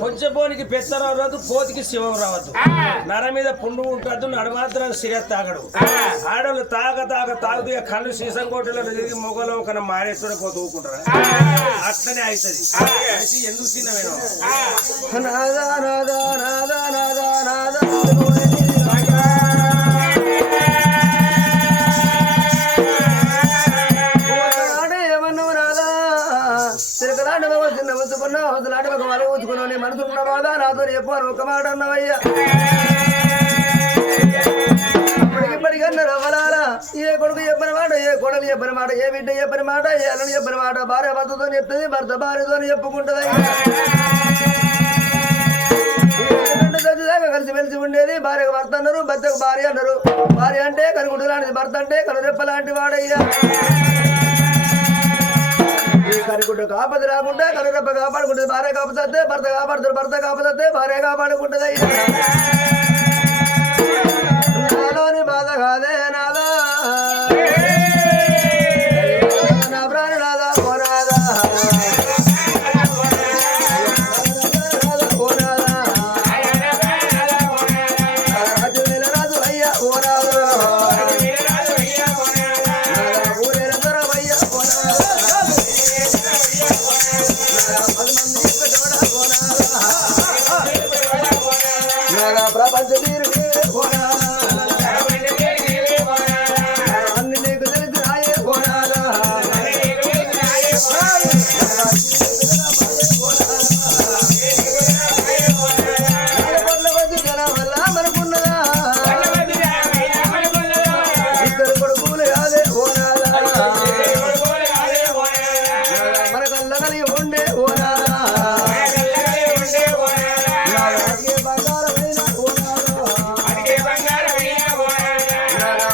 కొంచెంపోనికి పెద్దరావు రాదు, కోతికి శివం రావద్దు. నర మీద పుండు ఉంటుంది, నడమాత్రం సిగ తాగడు. ఆడవాళ్ళు తాగుతూ కళ్ళు సీసం కోటలో తిరిగి మొగలో ఒక మానేశ్వర కోత ఊకుంటారు. అట్లనే అవుతుంది. ఎందుకు చిన్నవేనా మనసుకున్న బాధ నాతో చెప్పాను ఒక మాట అన్నవయ్యా. ఇప్పటికన్నా రవ్వలారా ఏ కొడుకు చెప్పిన మాట, ఏ కొడుకు చెప్పిన మాట, ఏ బిడ్డ చెప్పిన మాట, ఏ అల్లని చెప్పిన మాట భార్య భర్తతో చెప్తుంది, భర్త భార్యతో చెప్పుకుంటుంది. కలిసి మెలిసి ఉండేది. భార్యకు భర్త అన్నారు, భర్తకు భార్య అన్నారు. భార్య అంటే కనుగుడు లాంటిది, భర్త అంటే కనురెప్ప లాంటి వాడయ్యా. కనుకుంటూ కాపది రాకుండా కనురెప్ప కాపాడుకుంటుంది. భార్య కాపుతే భర్త కాపాడుతాడు, భర్త కాపుతే భార్య కాపాడుకుంటుంది. నాలోని బాధ కాదే నాదా, నా ప్రాణి నాదా పోనాదా, రాజు అయ్యా పోనాదా, ప్రపంచ అన్ని నీకు తెలిసి రాయే పోనాదా, వల్ల మనకున్నదా ఇద్దరు కొడుకులు కాదే పోనాదా, మన కళ్ళ కలిగి ఉండే పోనాదా,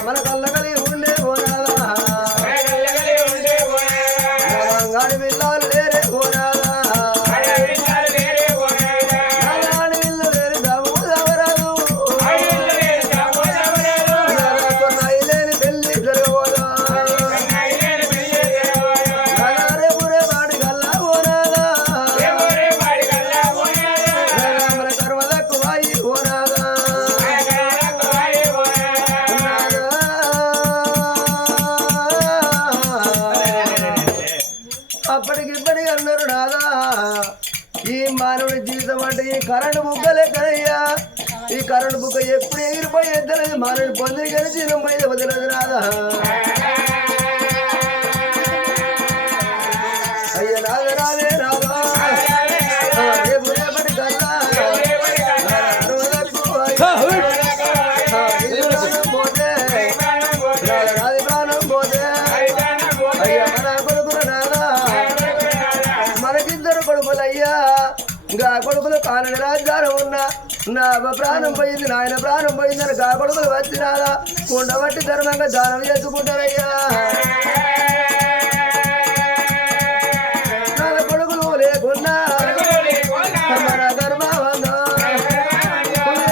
మన కళ్ళ కలిగి ఉండే పోనాదా, గాడి పిల్లలు లేరే పోనాదా, గాడి పిల్లలు లేని దామోదవరాదు, లేని పెళ్లి జరగబోదా, రేపు రేపాటి కల్లా పోనాదా, మన కర్మలకు వాయి పోనాదా, అప్పటికిప్పటికి అన్నారు నాదా. ఈ మానవుడి జీవితం అంటే ఈ కరెంటు బుగ్గ లెక్కనయ్యా. ఈ కరెంటు బుగ్గ ఎప్పుడు ఎగిరిపోయి తెలియదు, మానవుడి పొందిన కలిసి పోయి వదిలేదు నాదా. అయ్య నాద రాదే రాదా, రేపు రేపటి కల్లా పోతే రాది ప్రాణం పోతే అయ్య మన కొడుకులు నాదా, మనకిద్దరు కొడుకులయ్యా. గా కొడుకులు కాలని రాజ్యాలు ఉన్నా నా ప్రాణం పోయింది, నాయన ప్రాణం పోయిందని గా కొడుకులు వచ్చినారా ఉండబట్టి ధర్మంగా దానం చేసుకుంటారయ్యా. నా కొడుకులు లేకున్నా మన ధర్మవంగా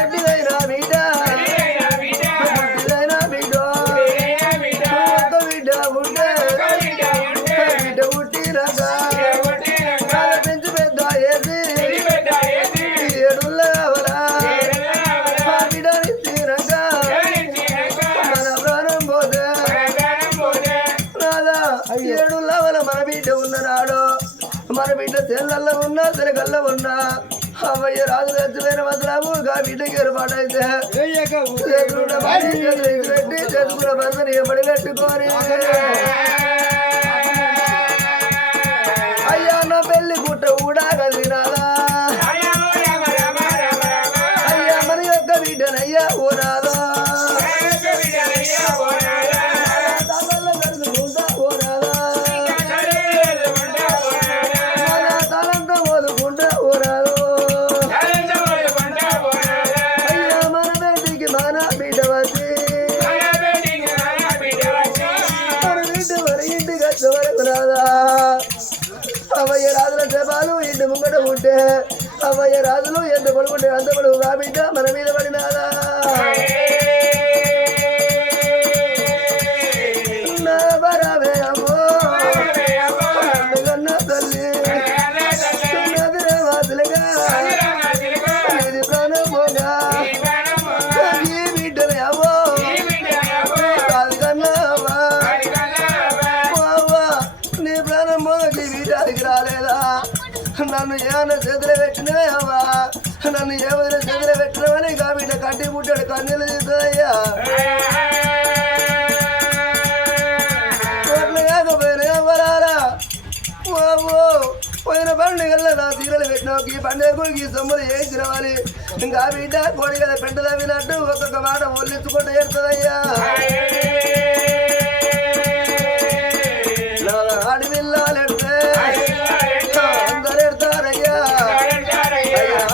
ఎట్టిదైనా బిడ్డ, ఎట్టిదైనా బిడ్డ, ఒక బిడ్డ ఉంటే బిడ్డ పుట్టినాక పెంచి పెద్ద ఏది ఏడుల్ల కావలా, ఆ బిడ్డని తీరాక మన ప్రాణం పోతే నాదా. ఏడుల్ల వల్ల మన బిడ్డ ఉన్ననాడు, మన బిడ్డ తెల్లల్లో ఉన్నా తెలగల్లో ఉన్నా అవ్వయ్య రాజు తెచ్చిపోయిన వదలాము గా బిడ్డకి ఏర్పాటైతే చేతులున్న భార్య చేతులు పెట్టి చేతుకున్న భర్తని ఎమ్మడి కట్టుకొని అయ్యా నా పెళ్లి గుట్ట కూడా కలిగినాదా, అయ్యా మన యొక్క బిడ్డనయ్యా ఓనాదా, తలలో కలుసుకుంటా ఓనాదా, మన తలంతా మోదుకుంటా ఓనాదు, అయ్యా మన బేటికి మన బిడ్డ వచ్చి మన బిడ్డ మరి ఇంటికి వచ్చే వరకు రాదా. అవయ్య రాజుల శపాలు ఇంటి ముంగట ఉంటే అవయ్య రాజులు ఎంత పడుకుంటే అంత పడుగు కా బిడ్డ మన మీద పడినాదా. నా బరావే అమ్మో తల్లి నన్ను ఏమన్నా చేతులు పెట్టినవే అవ్వా నన్ను ఏమైనా చేతులు పెట్టినవని ఇక బిడ్డ కంటి పుట్టాడు కన్నీళ్ళు తీస్తుందయ్యా కోట్లు కాకపోయినా ఎవ్వరారా పోయిన పండుగల్లో నా తీరలు పెట్టినావు ఈ పండుగకు ఈ సొమ్ములు ఏం తినవాలి ఇంకా బిడ్డ కోడి కదా పెంట తవ్వినట్టు ఒక్కొక్క మాట ఒళ్ళించుకుంటూ ఏడుతుందయ్యా ఆడపిల్లలెడితే అందరు ఎడతారయ్యా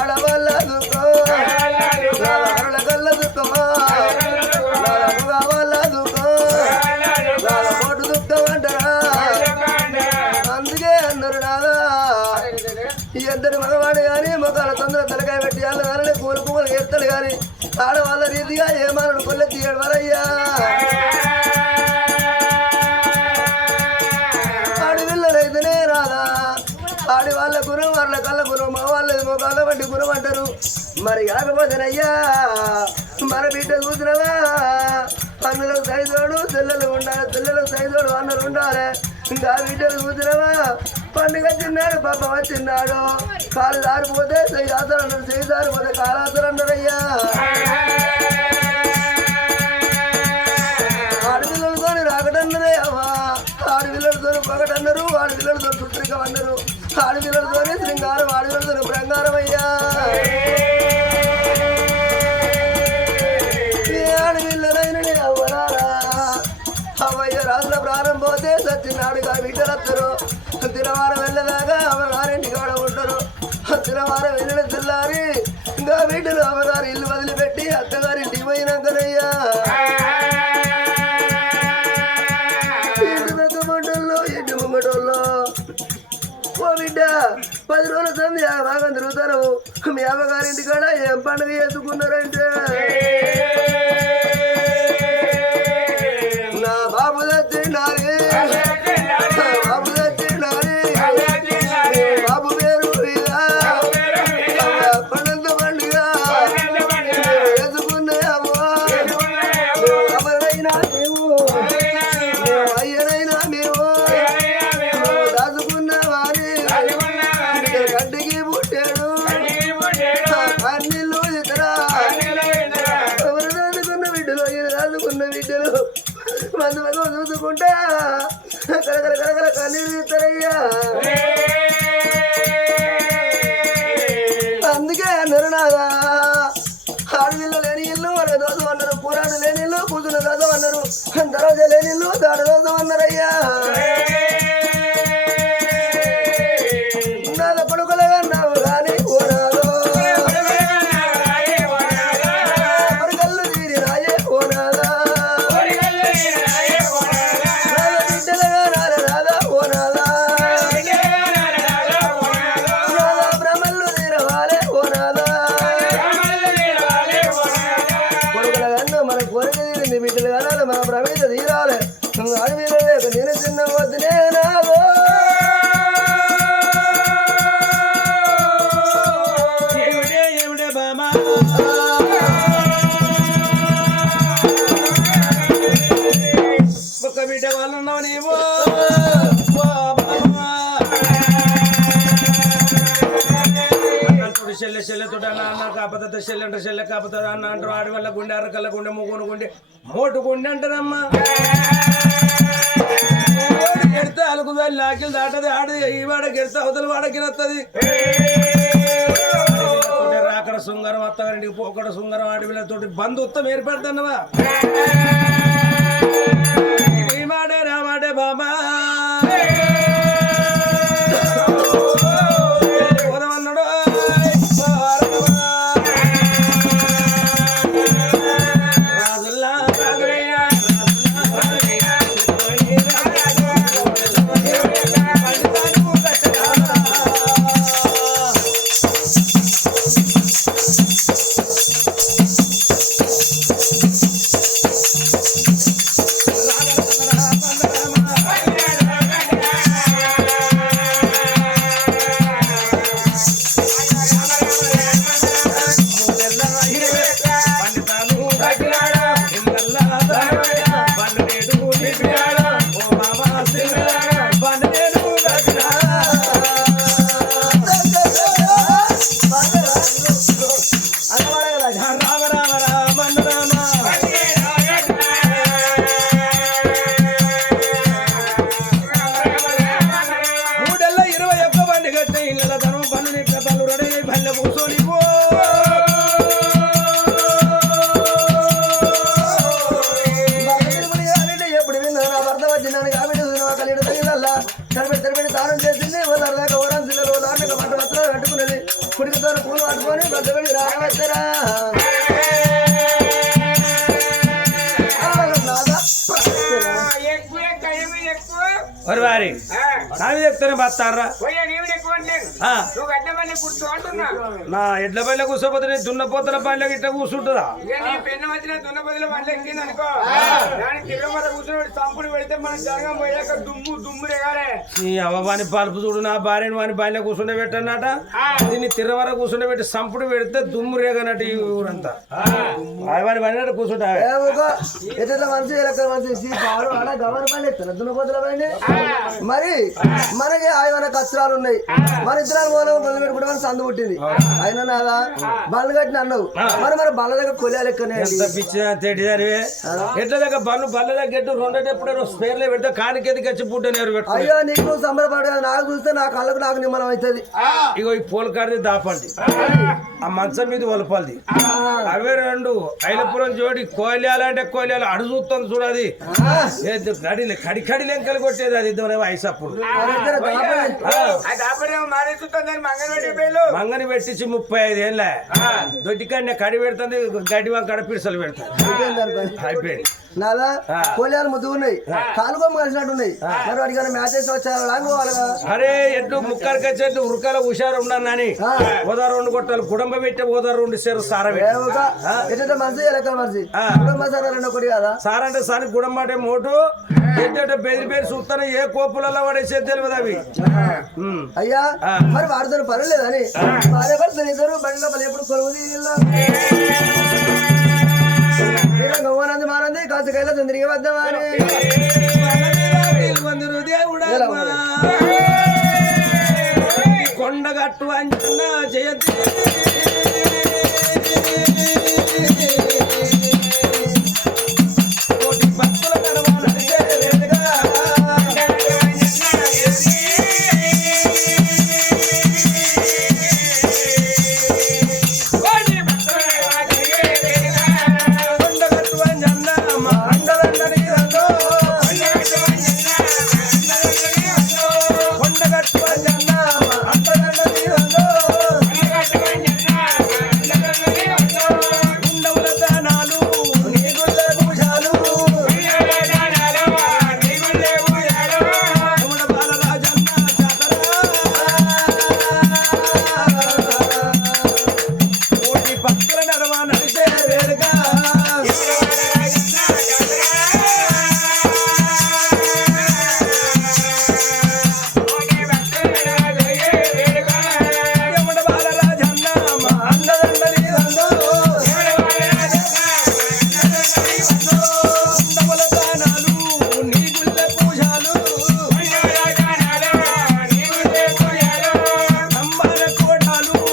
ఆడవాళ్ళ దుఃఖం ఆడల కళ్ళ దుఃఖమా వాళ్ళ దుఃఖం పోటు దుఃఖం అంటారా అందుకే అందరు నాదా ఎంతటి మగవాడు కానీ మొక్కల తొందర తలకాయ పెట్టి వాళ్ళని పూలు పువ్వులు ఎడతాడు కానీ ఆడవాళ్ళ రీతిగా ఏమన్నాడు కొల్లెత్తి ఏడవరయ్యా ఆడపిల్లలైతేనే రాదా ఆడి వాళ్ళ గురం వాళ్ళ కళ్ళ గురం మా వాళ్ళది మొక్కల వంటి గురం అంటారు మరి కాకపోతేనయ్యా మన బిడ్డ చూసినవా అన్నలకు సైజోడు తెల్లలు ఉండాలి తెల్లలకు సైజోడు అన్నలు ఉండాలి ఇంకా బిడ్డలు చూసినవా పండుగ తిన్నాడు పాప వచ్చిన్నాడు కాలు దారిపోతే చెయ్యి ఆసరు అన్నారు చెయ్యి దారిపోతే కాలాసరు అన్నారయ్యా ఆడపిల్లలతో రాకటన్నరే అవ్వా ఆడపిల్లలతో పగటన్నారు ఆడపిల్లలతో సుత్రికం అన్నారు ఆడపిల్లలతో శృంగారం ఆడపిల్లలతో బృంగారం అయ్యా ఆడపిల్లలైననే అవ్వరారా అవ్వయ్య రాజుల ప్రాణం పోతే సచ్చినాడుగా బిడ్డలత్తరు తినవారం వెళ్ళదాకా అమ్మగారింటికి కూడా ఉంటారు తినవారం వెళ్ళిన తెల్లారి ఇంకా బిడ్డలు అమ్మగారు ఇల్లు వదిలిపెట్టి అత్తగారింటికి పోయినాకనయ్యా ఇంటి పక్క ముంటల్లో ఇంటి ముంగటోళ్ళు ఓ బిడ్డ 10 రోజుల సంది బాగా తిరుగుతారు మీ అమ్మగారింటి కాడ ఏం పండుగ చేసుకున్నారంటే నా బాబు తెచ్చినారు బాబు తెచ్చినారు బాబు పేరు పండుగ పండుగ వేసుకున్నాము ఎవరైనా మేము అయ్యనైనా మేము దాచుకున్న వారి గడ్డికి పుట్టాడు అన్నిళ్ళు ఇతరా ఎవరు దాచుకున్న బిడ్డలు ఈయన దాచుకున్న బిడ్డలు మందు మగ చూసుకుంటా కరకర కరకర కన్నీళ్ళు ఇస్తారయ్యా అందుకే అన్నారు నాదా ఆడపిల్ల లేని ఇల్లు వాళ్ళ దోసం అన్నారు పురాణ లేని ఇల్లు కూతురు దోసం అన్నారు దరోజ లేని ఇల్లు దాడ దోసం అన్నారయ్యా నాద కొడుకులుగా నావు కానీ ఓనాదో కళ్ళు తీరి రాయే ఓనాదా బిడ్డలుగా రాద రాదా ఓనాదా బ్రహ్మలు తీరవాలే ఓనాదా కొడుకులగా మన కోరిక తీరింది బిడ్డలు కనాలి మన ప్రవేశ తీరాలి అడవిలో లేక నేను చిన్న వద్దునే నాదో ఒక్క బిడ్డ వాళ్ళు ఉన్నావు నీవు చెల్లె చెల్లెతో అన్న కాకపోతే చెల్లె అంటే చెల్లె కాకపోతే అన్న అంటారు ఆడి వల్ల గుండె అరకల్ల గుండె ముగ్గురు గుండె మోటు గుండె అంటారమ్మా గెడితే అలుకుదాలి లాకిలు దాటది ఆడది ఈ వాడ గెడితే అవతల వాడకి వస్తుంది రాకడ శృంగారం అత్తగారింటికి పోకడ శృంగారం ఆడపిల్లతోటి బంధుత్వం ఏర్పడుతున్నవా ఈ మాటే నా మాటే బాబా పోదమన్నాడు రాజుల్లా రాజులయ్యా పట్టుకొని బద్దబడి రావచ్చరా మరి వారి నావి చెప్తేనే బతారా నా ఎడ్ల పల్లె కూర్చోపోతే దున్నపోతల పల్లె ఇట్లా కూర్చుంటుందా నీ అవ్వని పలుపు చూడు నా భార్యని వాని బాల్య కూర్చుండే పెట్టన్నట దీన్ని తిరవర కూర్చుండే పెట్టి సంపుడు పెడితే దుమ్ము రేగనట్టు ఈ ఊరంతా వాని పని కూర్చుంటా ఎట్లా మనిషి మనిషి పాడు ఆడ గవర్ పని ఎత్తాను దున్నపోతుల పని మరి మనకి ఆయన కష్టాలు ఉన్నాయి మన ఇద్దరు బళ్ళు పెట్టుకుంటే మన సందు పుట్టింది అయినా నాదా బళ్ళు కట్టిన అన్నావు మరి మన బల్ల దగ్గర కొలియాలి ఎట్ల దగ్గర బల్ల దగ్గర రెండేటప్పుడు స్పేర్లే పెడితే కానికేది గచ్చి పుట్టని అయ్యో నీకు సంబరపడ నాకు చూస్తే నా కళ్ళకు నాకు నిమ్మలం అవుతుంది ఇగో ఈ పూలకాడిది దాపండి ఆ మంచం మీద ఒలపాలి అవే రెండు ఐలపురం జోడి కోయలాలంటే కోయలాలు అడుగు చూస్తాను చూడది కడి కడి లెంకలు కొట్టేది అది ఇద్దరు వయసప్పుడు మంగని పెట్టించి 35 ఏళ్ళ దొడ్డికాడిని కడి పెడుతుంది గడ్డి వంకాడ పిడిసలు పెడతాను అయిపోయింది నాదా కోలియాలు ముద్దు ఉన్నాయి కాలుగొమ్మ కలిసినట్టు ఉన్నాయి మరి వాడికి మ్యాచ్ వేసి వచ్చారు అరే ఎట్లు ముక్కలకి వచ్చేట్టు ఉరకాల హుషారు ఉన్నాను ఓదారు రెండు కొట్టాలి కుటుంబ పెట్టి ఓదారు రెండు సేరు సార ఎట్ట మనిషి లెక్క మనిషి కుటుంబ సార్ రెండు ఒకటి కదా సార్ అంటే సార్ కుటుంబ మోటు ఎట్ట బెదిరి చూస్తాను ఏ కోపులలో పడేసే తెలియదు అవి అయ్యా మరి వాడితో పర్వాలేదని భార్య భర్తలు ఇద్దరు బండిలో పని ఎప్పుడు కొలువు గవ్వనంది మానంది కాస్త కైలా తొందరగా వద్దామని కొండగట్టు అంచున జయతి కోటాలు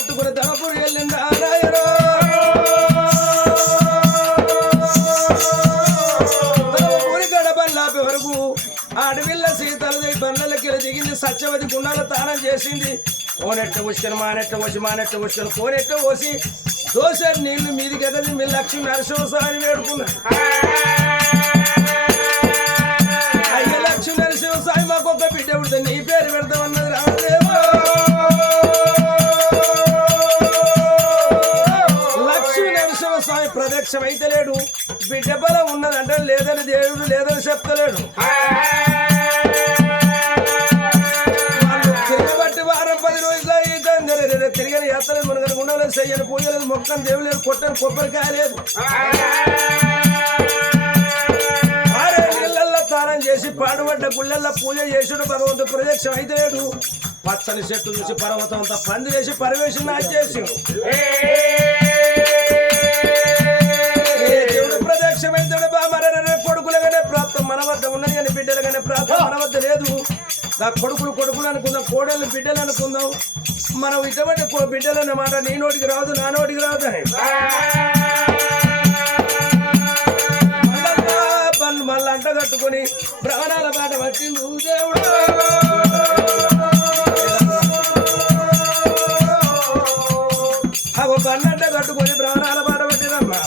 పట్టుకుని తలపూరు వెళ్ళిందా నాయనో తలపూరి గడబల్లాపి వరకు అడవిల్ల సీతలది బండ్లకి దిగింది సత్యవతి గుండాల తానం చేసింది కోనెట్ట వచ్చాను మానెట్ట వచ్చి మానెట్ట వచ్చాను కోనెట్ట పోసి దోశ నీళ్లు మీదికి ఎదది మీ లక్ష్మీ నరసింహస్వామి వేడుకున్నాడు అయ్య లక్ష్మీ నరసింహస్వామి మాకు ఒక బిడ్డ పుడితే నీ పేరు పెడతామన్నది రామదేవా లక్ష్మీ నరసింహస్వామి ప్రత్యక్షం అయితే లేడు బిడ్డ బలం ఉన్నదంటే లేదని దేవుడు లేదని చెప్తలేడు తిరగబట్టి వారం 10 రోజులు తిరిగిన యాత్రలు మునగలు గుండెలు చెయ్యను పూజలు మొక్కను దేవులేదు కొట్టను కొబ్బరికాయ లేదు ఆరేళ్ళల్లో తానం చేసి పాడుబడ్డ గుళ్ళల్లో పూజ చేసుడు భగవంతుడు ప్రత్యక్షం అయితే లేడు పచ్చని చెట్టు చూసి పర్వతం అంతా పంది వేసి పరివేషం చేసి దేవుడు ప్రత్యక్షమైతే బామరే కొడుకులుగానే ప్రాప్తం మన వద్ద ఉన్నది కానీ బిడ్డలుగానే ప్రాప్తం మన వద్ద లేదు నా కొడుకులు అనుకుందాం కోడళ్ళు బిడ్డలు అనుకుందాం మనం ఇటువంటి బిడ్డలు అన్నమాట నీ నోటికి రాదు నా నోటికి రాదు అని మళ్ళీ అంట కట్టుకొని ప్రాణాల మాట పట్టింది దేవుడు అగో బండంట కట్టుకొని ప్రాణాల మాట పట్టిందమ్మా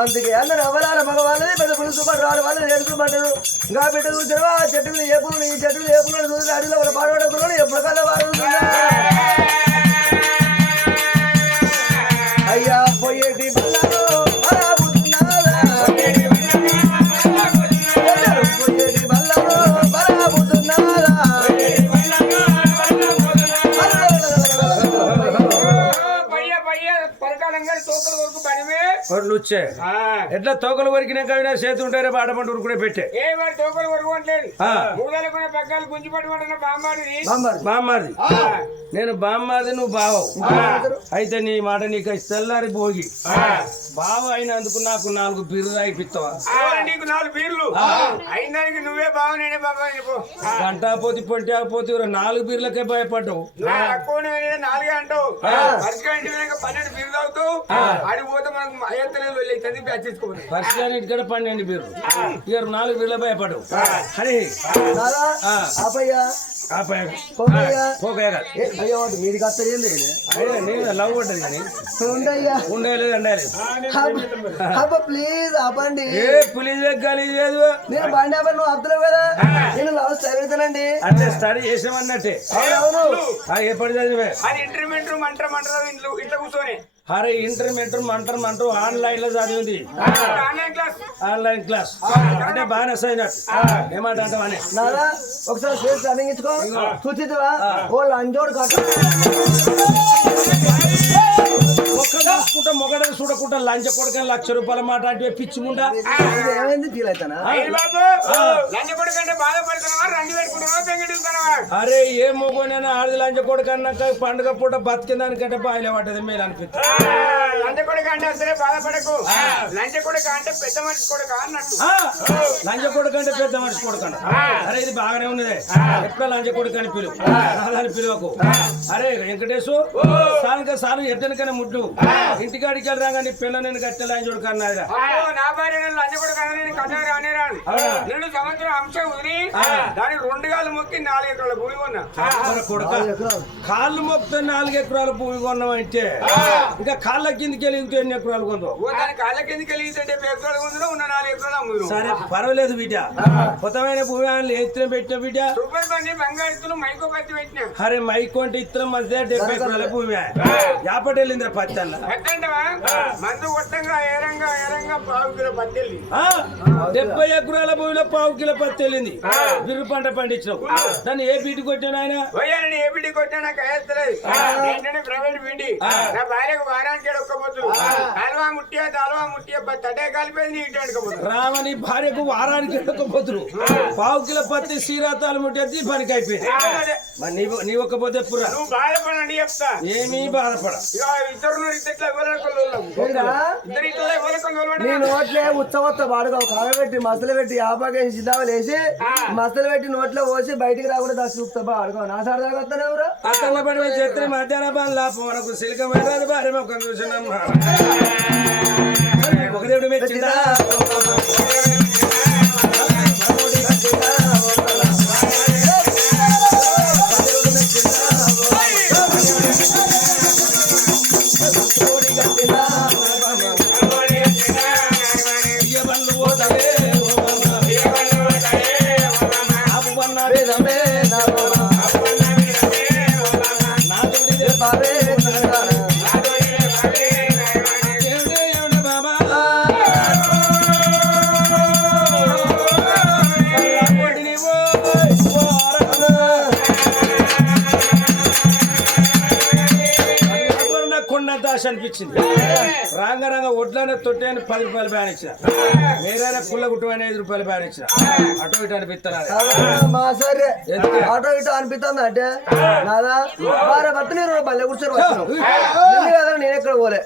అందుకే అందరూ అవలాల మగవాళ్ళని పెద్ద పులుసు పట్టు రాడు వాళ్ళని నేర్చుకుంటారు ఇంకా బిడ్డ చూసినవా చెట్టులు ఏపులు ఈ చెట్టులు ఏపులు చూసి అడిలో ఒక పాడబడకుండా ఎప్పుడు కల్లా వాడు అయ్యా పోయేటి బల్లలో బరాబుతున్నారా పోయేటి బల్లలో బరాబుతున్నారా ఒడ్లు వచ్చే ఎట్లా తోకలు కొరికినా కవినా చేతి ఉంటారే బాట పంట ఉరుకునే పెట్టే ఏ వాడు తోకలు కొట్టుకోవట్లేదు ఆ. మూడలు కూడా పక్కలు గుంజి పట్టుకుంటున్న బామ్మాడిది బామ్మాది నేను బామ్మాది నువ్వు బావవు అయితే నీ మాట నీకు తెల్లారి భోగి బావ అయినందుకు నాకు 4 బిర్రు అయిపిస్తావా నీకు 4 బీర్లు అయినానికి నువ్వే బావ నేనే బాబా పో గంటా పోతి పొంటి పోతి 4 బిర్లకే భయపడ్డావు తక్కువ 4 అంటావు పరిష్కారం 12 బీర్లు తాగుతావు ఆడిపోతే మనకు అయ్యత్తలేదు వెళ్ళి బ్యాచేసుకోవాలి పరిస్థితి ఇక్కడ 12 బిర్రు ఇక 4 బిర్ల భయపడ్డావు అని నాదా ఆపయ్యా మీరు కత్తలేదు లవ్ పడ్డది కానీ ఉండయ్యా ఉండలేదు అండాలి అబ్బా ప్లీజ్ ఆపండి ఏ పులిజ్ ఎగ్గాలి లేదు నేను బండి ఆపండి నువ్వు ఆపుతున్నావు కదా నేను లవ్ చదువుతానండి అంటే స్టడీ చేసామన్నట్టే అవును ఎప్పటి చదివే అది ఇంటర్మీడియట్ మంటారు ఇంట్లో కూర్చొని అరే ఇంటర్మీడియట్ మంటారు ఆన్లైన్ లో చదివింది ఆన్లైన్ క్లాస్ ఆన్లైన్ క్లాస్ అంటే బాగానే అయినట్టు ఏమంటే అని నాదా ఒకసారి స్పేస్ రన్నింగ్ ఇచ్చుకో చూచిద్దువా ఓ లంజోడు కట్ట చూసుకుంటా మొగడని చూడకుండా లంచ కొడుకని ₹1,00,000 మాట అంటే పిచ్చిముండా ఏమైంది ఫీల్ అవుతానా బాబు లంచ కొడుకంటే బాధపడుతున్నావా రండి పెట్టుకుంటున్నావా పెంగడిస్తున్నావా అరే ఏ మొగోనైనా ఆడది లంచ కొడుకు అన్నాక పండుగ పూట బతికిందానికంటే బాయిలే పడ్డది మీరు అనిపిస్తుంది లంచ కొడుకు అంటే అసలే బాధపడకు లంచ కొడుకు అంటే పెద్ద మనిషి కొడుకు అన్నట్టు లంచ కొడుకు అంటే పెద్ద మనిషి కొడుకు అన్న అరే ఇది బాగానే ఉన్నదే ఎట్లా లంచ కొడుకు అని పిలువు రాదని పిలువకు అరే వెంకటేశు సాను ఎద్దనికైనా ముడ్డు ఇంటికాడికి వెళ్ళరా కానీ పిల్ల నేను కట్టే లంచ కొడుకు అన్నారా నా భార్య లంచ కొడుకు అని కథ రానేరాడు 2 సంవత్సరం అంశం వదిలి దాని 2 గాలు మొక్కి 4 ఎకరాల భూమి కొన్నా కొడుక కాళ్ళు మొక్కితే 4 ఎకరాల భూమి కొన్నాం అంటే ఇంకా కాళ్ళ కిందకి వెళ్ళి ఇంకో ఎన్ని ఎకరాలు కొందాం దాని కాళ్ళ కిందకి వెళ్ళి 70 ఎకరాలు కొందరు ఉన్న 4 ఎకరాలు అమ్ముదు సరే పర్వాలేదు బిడ్డ కొత్తమైన భూమి ఎత్తున పెట్టిన బిడ్డ సూపర్ బండి బంగారు మైకో పత్తి పెట్టినా అరే మైకు అంటే ఇత్తనం మధ్య 70 ఎకరాల భూమి యాపటి వెళ్ళిందిరా పత్తి అన్న మందు కొట్టంగా ఏరంగా పావు కిలో పత్తి వెళ్ళి 70 ఎకరాల భూమిలో పావు కిలో పత్తి వెళ్ళింది బిర్రు పంట పండించినావు దాన్ని ఏ బీటి కొట్టాను ఆయన పోయానని ఏ బిడ్డి కొట్టా నాకు అయ్యలేదు ఏంటంటే ప్రైవేట్ పిండి నా భార్యకు వారానికి ఒక్కపోతు అల్వా ముట్టియా తటే కలిపేది నీటి అనుకోపోతుంది రామని భార్యకు వారానికి ఎడకపోతురు పావు కిలో పత్తి సీరాతాలు ముట్టేది పనికి అయిపోయింది మరి నీ ఒక్కపోతే పురా నువ్వు బాధపడండి చెప్తా ఏమీ బాధపడ ఇద్దరు నీ నోట్లే ఉత్సవత్త వాడుగా కాగబెట్టి మసలు పెట్టి ఆపాకేసి సిద్ధాలు వేసి మసలు పెట్టి నోట్లో పోసి బయటికి రాకుండా దశ చూపుతా అడుగు నా సార్ దాకా వస్తాను ఎవరు అతల పడి చేస్తే మధ్యాహ్న బండ్లా మనకు సిలికమైన భార్య మొక్క చూసినమ్మా ఒక దేవుడు మెచ్చిందా అనిపించింది రాంగ ఒడ్లనే తొట్టి అని ₹10 బ్యాన్ ఇచ్చిన వేరే కుళ్ళ కుటుంబం ₹5 బ్యాన్ ఇచ్చిన అటు ఇటు అనిపిస్తాను మా సరే ఆటో ఇటో అనిపిస్తుంది అంటే నాదా వారే భర్త నేను బల్లె కూర్చొని వచ్చినావు నిన్ను కదా నేను ఎక్కడ పోలే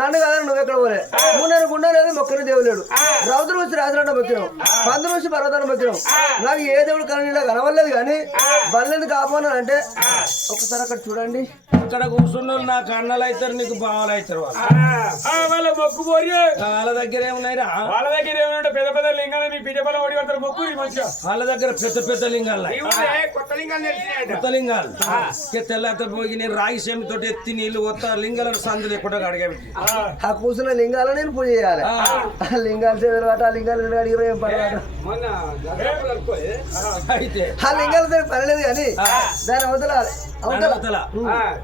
నన్ను కదా నువ్వు ఎక్కడ పోలే మూడు గుండె లేదు మొక్కని దేవులేడు రౌతులు వచ్చి రాజరాట మొక్కినావు పందులు వచ్చి పర్వతాన్ని మొక్కినావు నాకు ఏ దేవుడు కనీలా కనవలేదు కానీ బల్లెందుకు కాపోనా అంటే ఒకసారి అక్కడ చూడండి అక్కడ కూర్చున్న నాకు అన్నలు అవుతారు నీకు బావలు అవుతారు వాళ్ళ మొక్కు పోరి వాళ్ళ దగ్గర ఏమున్నాయిరా వాళ్ళ దగ్గర ఏమన్నా పెద్ద పెద్ద లింగాలు మీ బిడ్డ బలం ఓడి పడతారు మొక్కు మంచిగా వాళ్ళ దగ్గర పెద్ద లింగాలు కొత్త లింగాలు తెలిసినాయట కొత్త లింగాలు తెల్లత పోయి నేను రాగి సేమితో ఎత్తి నీళ్లు కొత్త లింగాలను సందులు ఎక్కడ అడిగబెట్టి ఆ కూర్చున్న లింగాలు నేను పూజ చేయాలి ఆ లింగాలు సేవలు ఆ లింగాలు అడిగిన ఏం పర్వాలేదు అయితే ఆ లింగాలతో పర్లేదు కానీ దాని అవతల దాని అవతల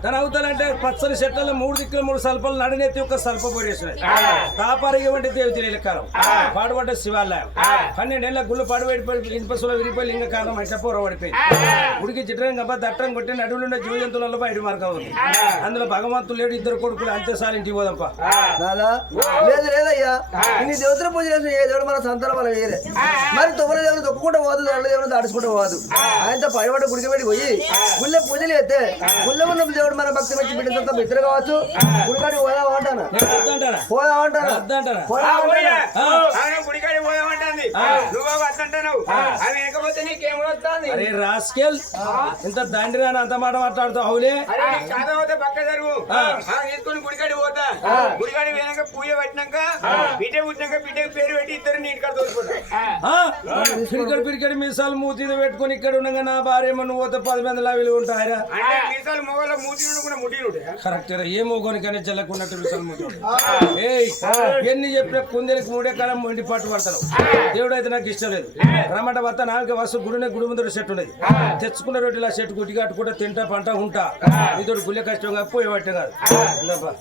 దాని అవతల అంటే పచ్చని చెట్ల 3 దిక్కుల 3 సల్పలు నడినెత్తి ఒక సల్ప పొడేసినాయి తాపారిగా వంటి దేవతల కాలం పాడుపడ్డ శివాలయం 12 ఏళ్ళ గుళ్ళు పాడుపడి ఇనుపసులో విరిపోయి లింగ కారణం అయితే పొరబడిపోయింది గుడికి చిట్రం గబ్బ దట్టం కొట్టి నడువులుండే జీవ జంతువులలో బయట మార్గం ఉంది అందులో భగవంతులు లేడు 2 కొడుకులు అంతే సార్ ఇంటికి పోదంపా దాదా లేదు లేదయ్యా ఇన్ని దేవతల పూజ చేసిన ఏ దేవుడు మన సంతానం మనం వేరే మరి తొమ్మిది దేవుడు తొక్కుకుంటూ పోదు అల్ల దేవుడు దాడుచుకుంటూ పోదు ఆయనతో పైబడ్డ గుడికి పెట్టి పోయి గుళ్ళ పూజలు చేస్తే గుళ్ళ ఉన్న దేవుడు మన భక్తి వచ్చి బిడ్డతో మిత్ర కావచ్చు గుడికాడికి పోదామంటాను గుడికాడికి పోదామంటుంది నువ్వు వద్దంటున్నావు అవి లేకపోతే నీకేం వస్తుంది అరే రాస్కెల్ ఇంత దండి రాని అంత మాట మాట్లాడుతావు అవులే కాకపోతే పక్క జరుగు తీసుకొని గుడికాడికి పోతా గుడికాడి పోయినాక పూజ పెట్టినాక బిడ్డ పుట్టినాక బిడ్డకి పేరు పెట్టి ఇద్దరు నీటికాడ తోలుకుంటారు పిరికడి మీసాలు మూతి పెట్టుకుని ఇక్కడ ఉండగా నా భార్య నువ్వు పోతే 10 మంది లావిలు ఉంటాయరా మీసాలు మొగల మూతి కూడా ముట్టి కరెక్ట్ ఏ మోగోని కానీ చెల్లకున్నట్టు మీసాలు మూతి ఎన్ని చెప్పిన కుందేలకు 3 కాలం ఇంటి పట్టు పడతాను దేవుడు అయితే నాకు ఇష్టం లేదు రమట భర్త నాకు వస్తు గుడి ముందు సెట్ ఉన్నది తెచ్చుకున్న రొట్టెలా సెట్ గుడ్డి కట్టుకుంటా తింటా పంట ఉంటా నీతో గుళ్ళ కష్టంగా పోయేవాటే కాదు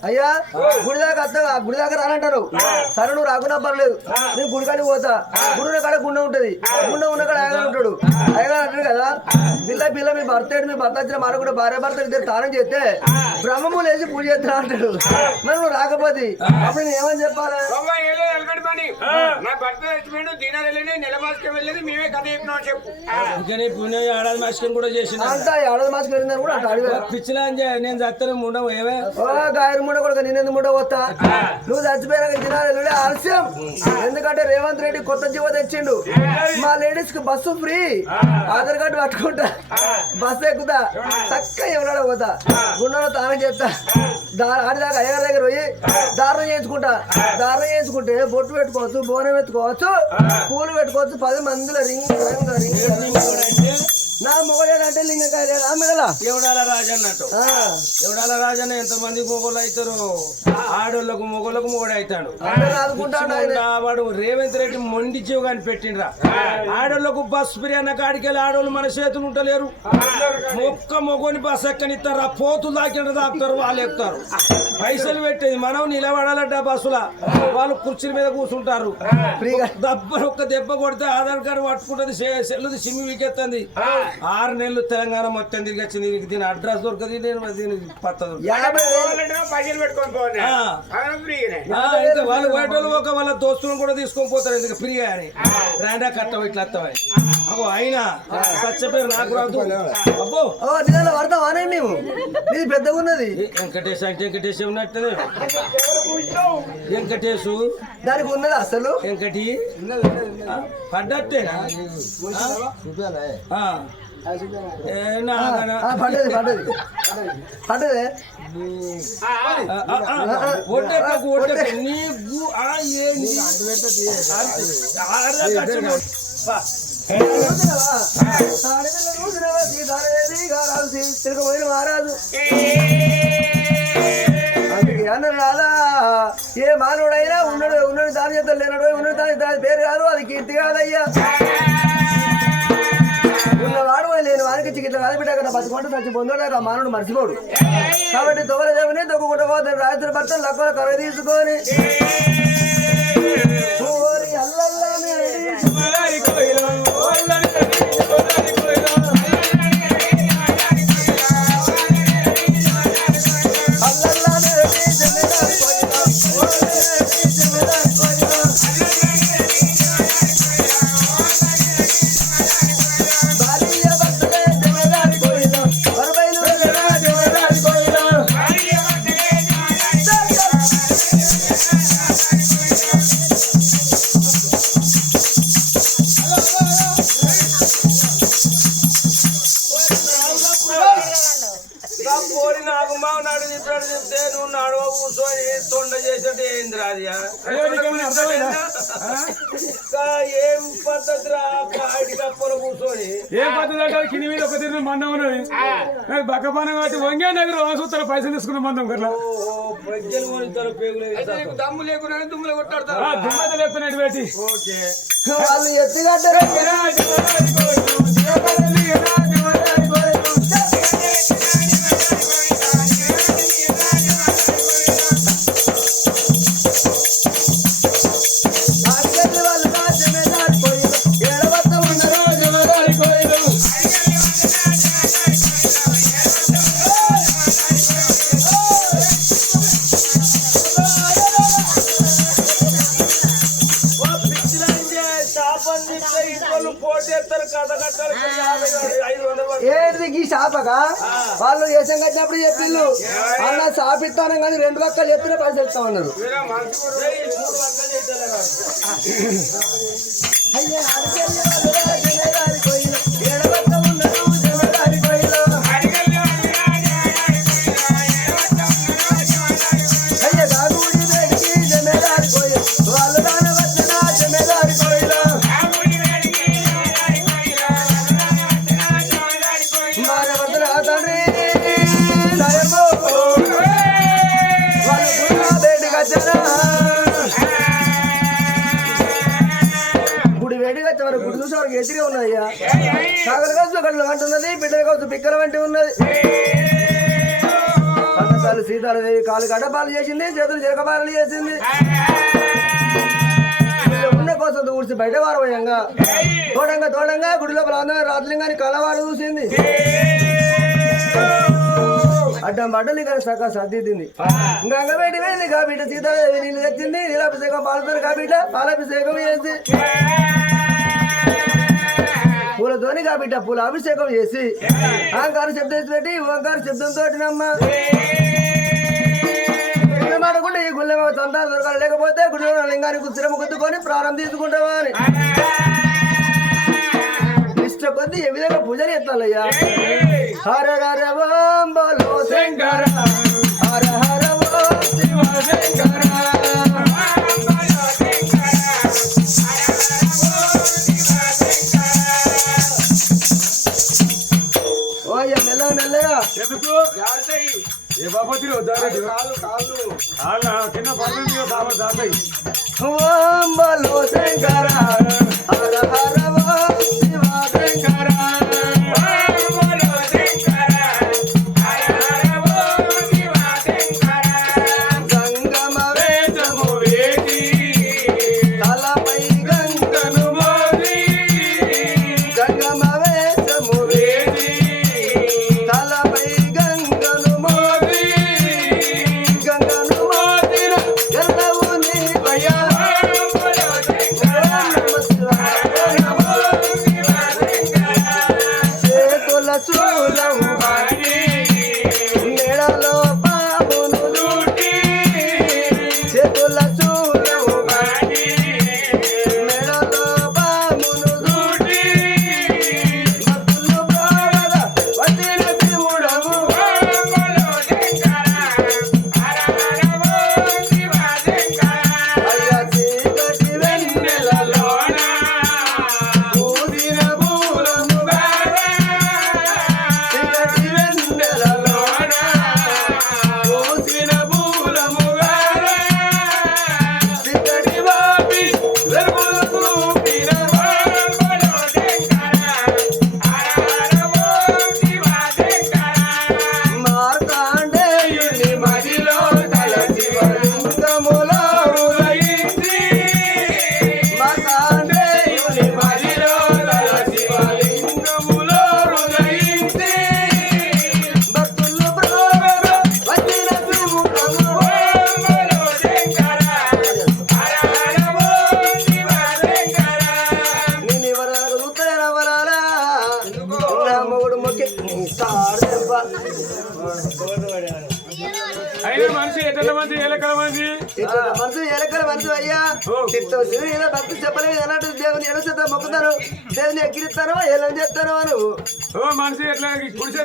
అయ్యా గుడి దాకా వస్తా గుడి దాకా రానంటారు సరే నువ్వు రాకున్నా పర్లేదు నేను గుడికాడికి పోతా గుడి కాడ గుండె ఉంటది గుండె ఉన్న కాడ ఆయన ఉంటాడు అయ్యగా అంటాడు కదా పిల్ల మీ భర్త వచ్చిన మన కూడా భార్య భర్త ఇద్దరు తానం చేస్తే బ్రహ్మము లేచి పూజ చేస్తా అంటాడు మరి నువ్వు రాకపోతే అప్పుడు నేను ఏమని చెప్పాలి నా భర్త చచ్చిపోయాడు దినాలు వెళ్ళి నెల మాసకి వెళ్ళేది మేమే కథ చెప్పినాం చెప్పు ఇంకా ఏడాది మాసం కూడా చేసింది అంతా ఏడాది మాసం వెళ్ళిందని కూడా అంటాడు పిచ్చిలా నేను చస్తాను ముండవు ఏవే గాయన ముండ కూడా నేనెందుకు ముండ వస్తా నువ్వు చచ్చిపోయాక దినాలు వెళ్ళి ఆలస్యం ఎందుకంటే రేవంత్ రెడ్డి కొత్త జీవో తెచ్చిండు మా లేడీస్ కి బస్సు ఫ్రీ ఆధార్ కార్డు పట్టుకుంటా బస్సు ఎక్కుతా చక్కగా ఎవరాడ పోతా గుండెలో తానం చేస్తా ఆడిదాకా అయ్యారి దగ్గర పోయి దారుణం చేయించుకుంటే బొట్టు పెట్టుకోవచ్చు బోనం ఎత్తుకోవచ్చు పూలు పెట్టుకోవచ్చు 10 మందిలో రింగ్ నా మొగలేదంటే లింగకాయ ఎవడాల రాజు అన్నట్టు ఎవడాల రాజు అన్న ఎంత మంది మొగోళ్ళు అవుతారు ఆడోళ్ళకు మొగోళ్ళకు మొగడు అవుతాడు వాడు రేవంత్ రెడ్డి మొండి జీవ కానీ పెట్టిండ్రా ఆడోళ్ళకు బస్ ఫ్రీ అన్న కాడికి వెళ్ళి ఆడోళ్ళు మన చేతులు ఉంటలేరు ఒక్క మొగోని బస్ ఎక్కనిస్తారు ఆ పోతులు దాకిన దాపుతారు వాళ్ళు ఎక్కుతారు పైసలు పెట్టేది మనం నిలబడాలంట బస్సులా వాళ్ళు కుర్చీల మీద కూర్చుంటారు ఒక్క దెబ్బ కొడితే ఆధార్ కార్డు పట్టుకుంటుంది సెల్లుది సిమ్ వీకెత్తుంది 6 నెలలు తెలంగాణ మొత్తం తిరిగి వచ్చింది దీని అడ్రస్ దొరకదు దీనికి పత్త వాళ్ళు బయటోళ్ళు ఒక వాళ్ళ దోస్తులను కూడా తీసుకొని పోతారు ఎందుకు ఫ్రీగా అని రాండా కట్టం ఇట్లా వస్తామని అబ్బో అయినా సచ్చపేరు నాకు రాదు అబ్బో పడతావానే మేము ఇది పెద్దగా ఉన్నది వెంకటేష్ అంటే వెంకటేష్ ఉన్నట్టు వెంకటేశు దానికి ఉన్నది అసలు వెంకటి పడ్డట్టేనా పడ్డది తిరగబోయిన మహారాజు అన్నారు రాదా ఏ మానవుడైనా ఉన్నది దాని చేత లేనడు ఉన్నది దాని పేరు కాదు అది కీర్తి కాదయ్యా ఉన్నవాడు లేని వారికి చికిత్స కాదు బిడ్డ కదా బతుకుంటూ చచ్చి పొందలేక మానవుడు మర్చిపోడు కాబట్టి తొగల దేవుని తొక్కుకుంటూ పోతాడు రాత్రి భర్తలు లక్కల కర్ర తీసుకొని చెప్తే నువ్వు నడవ కూర్చొని తొండ చేసినట్టు ఏంది రాజా ఏం పద్ధతి రాపల కూర్చొని ఏం పద్ధతి అంటే కింది మీద ఒక తిరిగి మందం ఉన్నది బక్కపానం కాబట్టి వంగే నగరు సూత్రాలు పైసలు తీసుకున్న మందం కదా ప్రజలు కొనిస్తారు పేగులు దమ్ము లేకుండా దుమ్ములు కొట్టాడతారు దుమ్మత లేపుతున్నాడు పెట్టి వాళ్ళు ఎత్తుగడ్డారు చేస్తారు కథ కట్టాలి 500 ఏంటిది ఈ షాపగా వాళ్ళు ఏసం కట్టినప్పుడు చెప్పిళ్ళు అన్న షాపిస్తాను కానీ 2 పక్కలు చెప్తే పైసలు ఇస్తామన్నారు. వీరా మనసు కూడా అయ్యే అడికెళ్ళి వాళ్ళు జమేదారి కోయిలు, ఏడవక్క ఉన్నరు జమేదారి కోయిలు. అయ్యే గాగుడి వేడికి జమేదారి కోయిలు, వాళ్ళు రాన వచ్చిన జమేదారి కోయిలు. మానవతల తండ్రి దయమో, వాళ్ళు గుళ్ళ వేడిగా జనా గుడి వేడిగా చివరి గుడి చూసి వారికి ఎదురుగా ఉన్నదయ్యా. సాగల కాసు కళ్ళు అంటున్నది, బిడ్డల కాసు పిక్కల వంటి ఉన్నది. పన్నసార్లు సీతాలదేవి కాలు గడ్డపాలు చేసింది, చేతులు చిరకపాలు చేసింది. ఉన్న కోసం ఊడ్చి బయట వారవయంగా తోడంగా తోడంగా గుడి లోపల రాత్రిలింగాని కలవారు చూసింది. అడ్డం బట్టలు ఇక్కడ సకా సర్దిద్దింది. గంగ బయట వేయింది కాబిడ్డ సీతాదేవి నీళ్ళు తెచ్చింది. నీలాభిషేకం పాలతో కాబిడ్డ పాలాభిషేకం చేసి పూలతోని కాబిడ్డ పూల అభిషేకం చేసి అహంకార శబ్దం పెట్టి ఓంకార శబ్దంతో మాటకుండా ఈ గుళ్ళె సంతానం దొరకాలి, లేకపోతే గుడి లింగానికి స్థిరమ గుద్దుకొని ప్రారంభం తీసుకుంటావా అని ఇష్ట కొద్ది ఏ విధంగా పూజలు ఎత్తాలయ్యా. హర హర ఓం బోలో శంకర, హర హర ఓం శివ శంకర. ఓయ్య మెల్ల మెల్లగా ఎందుకు జాగ్రత్తయి. ఏ బాపతి కాళ్ళు కింద పర్లేదు బాబా దాతాయి. ఓం బోలో శంకర, హర హర ఓం శివ శంకర. గంగమ వేషము వేసి తలపై గంగను మోసి, గంగమ వేషము వేసి తలపై గంగను మోసి, గంగను మోసిన గంగవు నీ భయా. చేతుల చూలవు మెడలో పామును దూటి, చేతుల చూలవు మెడలో పామును దూటి, మత్తులు బావద వదిన శివుడవు. అయ్యా చీకటి వెన్నెలలోన ఊదిన బూరముగా, చీకటి వెన్నెలలోన ఊసిన బూరముగా, చీకటి వాపి వెలుగులు చూపిన మార్తాండేయుని మదిలో తల శివలింగములో ఉదయించి, మార్తాండేయుని మదిలో తల శివలింగములో ఉదయించి, భక్తులు బ్రోవెర వచ్చిన శివుడము. నేను ఎవరాలకు చూస్తలేను ఎవరాలా, నా మొగుడు మొక్కి సార్ దెబ్బ. అయినా మనిషి ఎట్ల మంది ఏలకల మంది మనసు ఎలకల మనసు అయ్యా చిత్తం శివుని భక్తి చెప్పలేదు అన్నట్టు దేవుని ఎడసత మొక్కుతారు, దేవుని ఎక్కిరిస్తారో ఏం చేస్తారో నువ్వు. ఓ మనిషి ఎట్లా కుడిసే